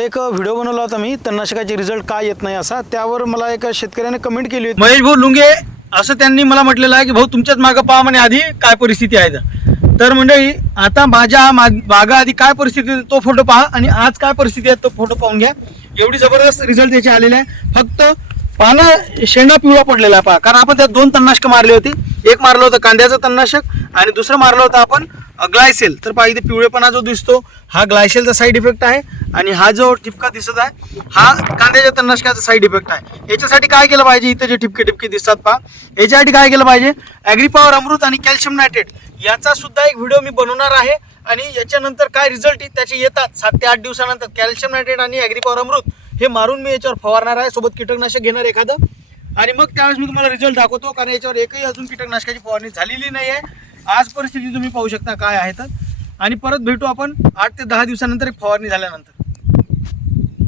एक व्हिडिओ बनवला होता मी तणनाशकाचे रिझल्ट काय येत नाही असा त्यावर मला एका शेतकऱ्याने कमेंट केली होती. महेश भाऊ लुंगे असं त्यांनी मला म्हटलेलं आहे की भाऊ तुमच्याच मागं पहा म्हणे आधी काय परिस्थिती आहे तर. मंडळी आता माझ्या मागा आधी काय परिस्थिती तो फोटो पहा आणि आज काय परिस्थिती आहे तो फोटो पाहून घ्या. एवढी जबरदस्त रिझल्ट त्याचे आलेले आहे. फक्त पानं शेंडा पिवळा पडलेला आहे पहा कारण आपण त्यात दोन तणनाशक मारले होती. एक मारलं होतं कांद्याचं तणनाशक आणि दुसरं मारलं होतं आपण ग्लायसेल. तर पहा इथे पिवळेपणा जो दिसतो हा ग्लायसेलचा साईड इफेक्ट आहे आणि हा जो ठिपका दिसत आहे हा कांद्याच्या तणनाशकाचा साईड इफेक्ट आहे. याच्यासाठी काय केलं पाहिजे? इथे जे ठिपके ठिपके दिसतात पहा. याच्यासाठी काय केलं पाहिजे? ॲग्रीपॉवर अमृत आणि कॅल्शियम नायट्रेट याचा सुद्धा एक व्हिडिओ मी बनवणार आहे आणि याच्यानंतर काय रिझल्ट त्याचे येतात. सात ते आठ दिवसानंतर कॅल्शियम नायट्रेट आणि ॲग्रीपॉवर अमृत हे मारून मी याच्यावर फवारणार आहे. सोबत कीटकनाशक घेणार एखादं. आणि मग त्यावेळेस मी तुम्हाला रिझल्ट दाखवतो कारण याच्यावर एकही अजून कीटकनाशकाची फवारणी झालेली नाही आहे आज परिस्थिती तुम्ही पाहू शकता काय आहे तर. आणि परत भेटू आपण आठ ते दहा दिवसानंतर एक फवारणी झाल्यानंतर.